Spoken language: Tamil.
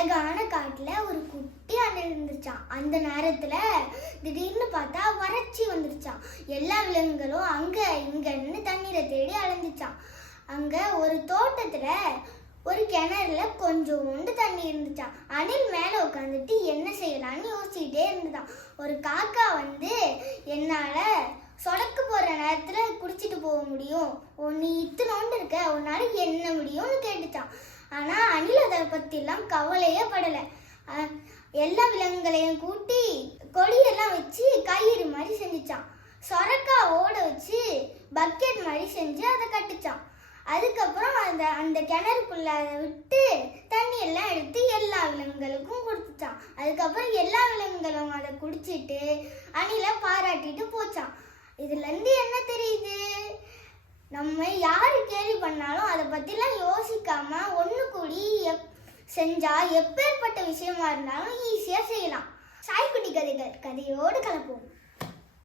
அழகான காட்டுல ஒரு குட்டி அணில் இருந்துச்சான். அந்த நேரத்துல திடீர்னு பார்த்தா வறட்சி வந்துருச்சான். எல்லா விலங்குகளும் அங்க இங்கன்னு தண்ணீரை தேடி அலைஞ்சிச்சான். அங்க ஒரு தோட்டத்துல ஒரு கிணறுல கொஞ்சோண்டு தண்ணி இருந்துச்சான். அணில் மேல உட்காந்துட்டு என்ன செய்யலான்னு யோசிச்சுட்டே இருந்துதான். ஒரு காக்கா வந்து என்னால சொடக்கு போற நேரத்துல குடிச்சிட்டு போக முடியும், நீ இத்தனோண்டு இருக்க, உன்னால என்ன முடியும்னு கேட்டுச்சான். ஆனா அணில் அதை பத்திலாம் கவலையே படல. எல்லா விலங்குகளையும் கூட்டி கொடியெல்லாம் வச்சு கயிறு மாதிரி செஞ்சுச்சான். சொரக்கா ஓட வச்சு பக்கெட் மாதிரி செஞ்சு அதை கட்டுச்சான். அதுக்கப்புறம் அந்த கிணறுக்குள்ள அதை விட்டு தண்ணி எல்லாம் எடுத்து எல்லா விலங்குகளுக்கும் கொடுத்துச்சான். அதுக்கப்புறம் எல்லா விலங்குகளும் அதை குடிச்சிட்டு அணிலை பாராட்டிட்டு போச்சான். இதுல இருந்து என்ன தெரியுது? நம்ம யாரு கேள்வி பண்ணாலும் அதை பத்திலாம் யோசிக்காம ஒண்ணு கூடி செஞ்சா எப்பேற்பட்ட விஷயமா இருந்தாலும் ஈஸியா செய்யலாம். சாய்க்குட்டி கதைகள் கதையோடு கலப்போம்.